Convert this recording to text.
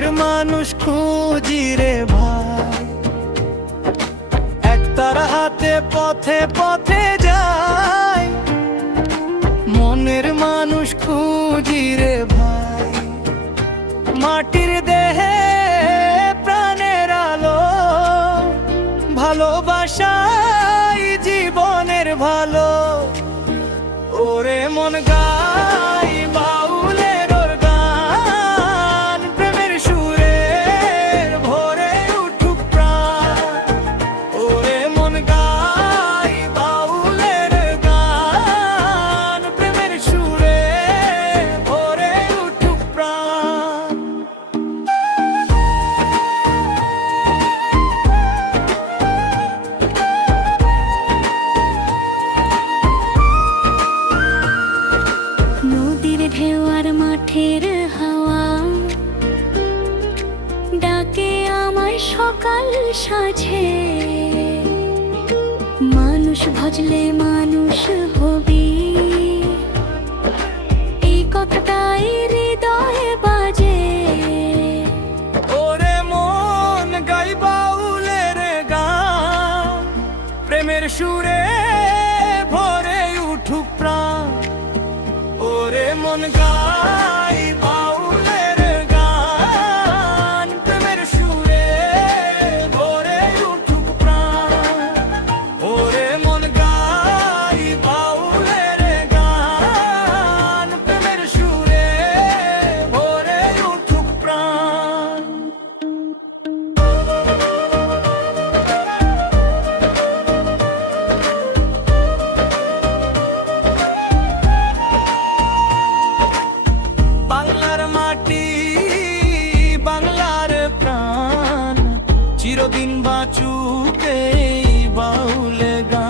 মনের মানুষ খুঁজি রে ভাই, একতারা হাতে পথে পথে যায়। মনের মানুষ খুঁজি রে ভাই, মাটির দেহে প্রাণের আলো, ভালোবাসাই জীবনের ভালো। ওরে মন গাই বাউলের ওর গান, প্রেমের সুরে ভরে উঠুক প্রাণ। ওরে মন গাই বাউলের গান, প্রেমের সুরে ভরে উঠুক প্রাণ। নদীর ঢেউ আর মাঠের হাওয়া ডাকে আমায় সকাল সাজে। মানুষ ভজলে মানুষ হবি, এই কথাটাই হৃদয়ে বাজে। ওরে মন গাই বাউলের গান, প্রেমের সুরে ভরে উঠুক প্রাণ। ওরে মন গাই বাউলের গান, প্রেমের সুরে ভরে উঠুক প্রাণ। ওরে মন গাই বাউলের গান, প্রেমের সুরে ভরে উঠুক প্রাণ। বাংলার মাটি, বাংলার প্রাণ, চিরদিন বাঁচুক এই বাউল গান।